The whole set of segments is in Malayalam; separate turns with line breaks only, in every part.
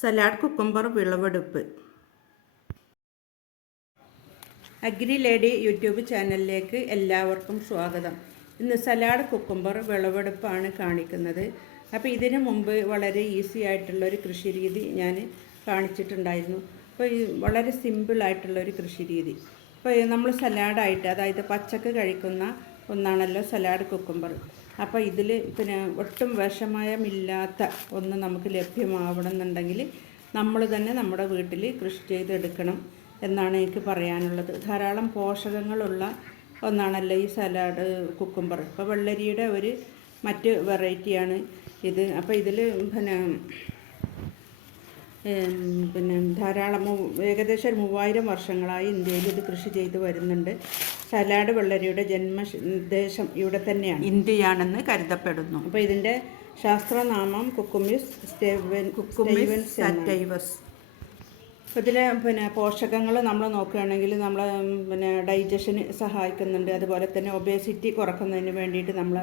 സലാഡ് കുക്കുംബർ വിളവെടുപ്പ്. അഗ്രി ലേഡി യൂട്യൂബ് ചാനലിലേക്ക് എല്ലാവർക്കും സ്വാഗതം. ഇന്ന് സലാഡ് കുക്കുംബർ വിളവെടുപ്പാണ് കാണിക്കുന്നത്. അപ്പോൾ ഇതിനു മുമ്പ് വളരെ ഈസി ആയിട്ടുള്ള ഒരു കൃഷി രീതി ഞാൻ കാണിച്ചിട്ടുണ്ടായിരുന്നു. അപ്പോൾ ഈ വളരെ സിമ്പിളായിട്ടുള്ള ഒരു കൃഷി രീതി. അപ്പോൾ നമ്മൾ സലാഡായിട്ട് അതായത് പച്ചക്ക് കഴിക്കുന്ന ഒന്നാണല്ലോ സലാഡ് കുക്കുംബർ. അപ്പോൾ ഇതിൽ പിന്നെ ഒട്ടും വിഷമയമില്ലാത്ത ഒന്ന് നമുക്ക് ലഭ്യമാവണം എന്നുണ്ടെങ്കിൽ നമ്മൾ തന്നെ നമ്മുടെ വീട്ടിൽ കൃഷി ചെയ്തെടുക്കണം എന്നാണ് എനിക്ക് പറയാനുള്ളത്. ധാരാളം പോഷകങ്ങളുള്ള ഒന്നാണല്ലോ ഈ സലാഡ് കുക്കുംബർ. ഇപ്പോൾ വെള്ളരിയുടെ ഒരു മറ്റ് വെറൈറ്റിയാണ് ഇത്. അപ്പോൾ ഇതിൽ പിന്നെ പിന്നെ ധാരാളം ഏകദേശം ഒരു മൂവായിരം വർഷങ്ങളായി ഇന്ത്യയിൽ ഇത് കൃഷി ചെയ്തു വരുന്നുണ്ട്. സലാഡ് വെള്ളരിയുടെ ജന്മദേശം ഇവിടെ തന്നെയാണ്. ഇന്ത്യയാണെന്ന് കരുതപ്പെടുന്നു. അപ്പോൾ ഇതിന്റെ ശാസ്ത്രനാമം കുക്കുമിസ് സ്റ്റെവൻ കുക്കുമിസ് ഇതിലെ പിന്നെ പോഷകങ്ങൾ നമ്മൾ നോക്കുകയാണെങ്കിൽ നമ്മൾ പിന്നെ ഡൈജഷന് സഹായിക്കുന്നുണ്ട്. അതുപോലെ തന്നെ ഒബേസിറ്റി കുറക്കുന്നതിന് വേണ്ടിയിട്ട് നമ്മൾ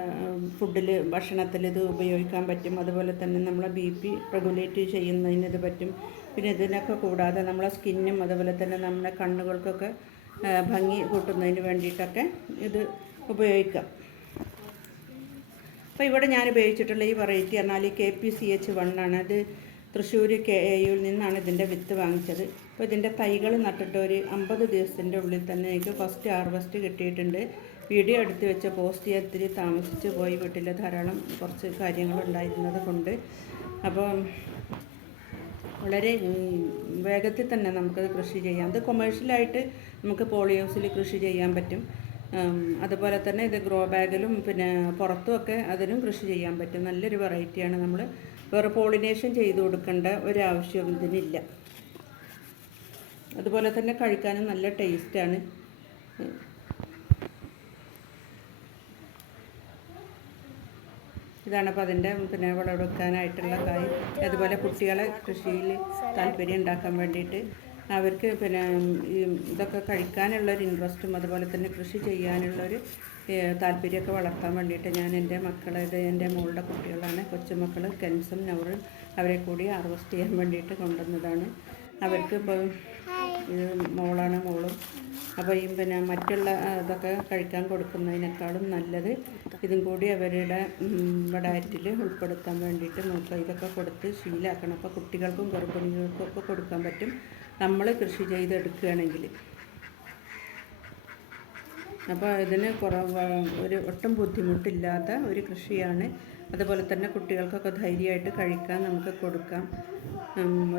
ഫുഡിൽ ഭക്ഷണത്തിൽ ഇത് ഉപയോഗിക്കാൻ പറ്റും. അതുപോലെ തന്നെ നമ്മളെ ബി പി റെഗുലേറ്റ് ചെയ്യുന്നതിന് ഇത് പറ്റും. പിന്നെ ഇതിനൊക്കെ കൂടാതെ നമ്മളെ സ്കിന്നും അതുപോലെ തന്നെ നമ്മുടെ കണ്ണുകൾക്കൊക്കെ ഭംഗി കൂട്ടുന്നതിന് വേണ്ടിയിട്ടൊക്കെ ഇത് ഉപയോഗിക്കാം. അപ്പോൾ ഇവിടെ ഞാൻ ഉപയോഗിച്ചിട്ടുള്ള ഈ വെറൈറ്റി പറഞ്ഞാൽ കെ പി സി എച്ച് വണ്ണാണ് അത് തൃശ്ശൂർ കെ എയിൽ നിന്നാണ് ഇതിന്റെ വിത്ത് വാങ്ങിച്ചത്. അപ്പോൾ ഇതിന്റെ തൈകൾ നട്ടിട്ട് ഒരു അമ്പത് ദിവസത്തിന്റെ ഉള്ളിൽ തന്നെ എനിക്ക് ഫസ്റ്റ് ഹാർവസ്റ്റ് കിട്ടിയിട്ടുണ്ട്. വീഡിയോ എടുത്ത് വെച്ച പോസ്റ്റ് ചെയ്യാൻ ഇത്തിരി താമസിച്ച് പോയി വീട്ടിൽ ധാരാളം കുറച്ച് കാര്യങ്ങളുണ്ടായിരുന്നത് കൊണ്ട്. അപ്പോൾ വളരെ വേഗത്തിൽ തന്നെ നമുക്കത് കൃഷി ചെയ്യാം. അത് കൊമേഴ്ഷ്യലായിട്ട് നമുക്ക് പോളിയോസിൽ കൃഷി ചെയ്യാൻ പറ്റും. അതുപോലെ തന്നെ ഇത് ഗ്രോ ബാഗിലും പിന്നെ പുറത്തുമൊക്കെ അതിനും കൃഷി ചെയ്യാൻ പറ്റും. നല്ലൊരു വെറൈറ്റിയാണ് നമ്മൾ വേറെ പോളിനേഷൻ ചെയ്ത് കൊടുക്കേണ്ട ഒരാവശ്യം ഇതിനില്ല. അതുപോലെ തന്നെ കഴിക്കാനും നല്ല ടേസ്റ്റാണ് ഇതാണ് അപ്പോൾ അതിന്റെ പിന്നെ വിളവെടുക്കാനായിട്ടുള്ള കായ്. അതുപോലെ കുട്ടികളെ കൃഷിയിൽ താല്പര്യം ഉണ്ടാക്കാൻ വേണ്ടിയിട്ട് അവർക്ക് പിന്നെ ഇതൊക്കെ ഇതൊക്കെ കഴിക്കാനുള്ളൊരു ഇൻട്രസ്റ്റും അതുപോലെ തന്നെ കൃഷി ചെയ്യാനുള്ളൊരു ഒരു താല്പര്യമൊക്കെ വളർത്താൻ വേണ്ടിയിട്ട് ഞാൻ എന്റെ മക്കളെ ഇത് എന്റെ മോളുടെ കുട്ടികളാണ്. കൊച്ചുമക്കൾ കെൻസും നവറും അവരെ കൂടി ഹാർവസ്റ്റ് ചെയ്യാൻ വേണ്ടിയിട്ട് കൊണ്ടുവന്നതാണ്. അവർക്ക് ഇപ്പോൾ ഇത് മോളാണ് മോളും. അപ്പോൾ ഈ പിന്നെ മറ്റുള്ള ഇതൊക്കെ കഴിക്കാൻ കൊടുക്കുന്നതിനേക്കാളും നല്ലത് ഇതും കൂടി അവരുടെ ഡയറ്റിൽ ഉൾപ്പെടുത്താൻ വേണ്ടിയിട്ട് നോക്കുക. ഇതൊക്കെ കൊടുത്ത് ശീലാക്കണം. അപ്പോൾ കുട്ടികൾക്കും ഗർഭിണികൾക്കും ഒക്കെ കൊടുക്കാൻ പറ്റും. നമ്മൾ കൃഷി ചെയ്തെടുക്കുകയാണെങ്കിൽ അപ്പോൾ ഇതിന് കുറവ് ഒരു ഒട്ടും ബുദ്ധിമുട്ടില്ലാത്ത ഒരു കൃഷിയാണ്. അതുപോലെ തന്നെ കുട്ടികൾക്കൊക്കെ ധൈര്യമായിട്ട് കഴിക്കാൻ നമുക്ക് കൊടുക്കാം.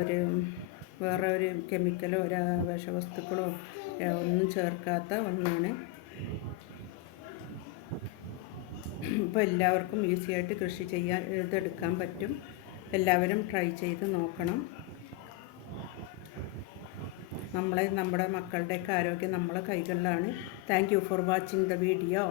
ഒരു വേറെ ഒരു കെമിക്കലോ ഒരു വിഷവസ്തുക്കളോ ഒന്നും ചേർക്കാത്ത ഒന്നാണ്. ഇപ്പോൾ എല്ലാവർക്കും ഈസി ആയിട്ട് കൃഷി ചെയ്യാൻ ഇതെടുക്കാൻ പറ്റും. എല്ലാവരും ട്രൈ ചെയ്ത് നോക്കണം. നമ്മളെ നമ്മുടെ മക്കളുടെയൊക്കെ ആരോഗ്യം നമ്മളെ കൈകളിലാണ്. Thank you for watching the video.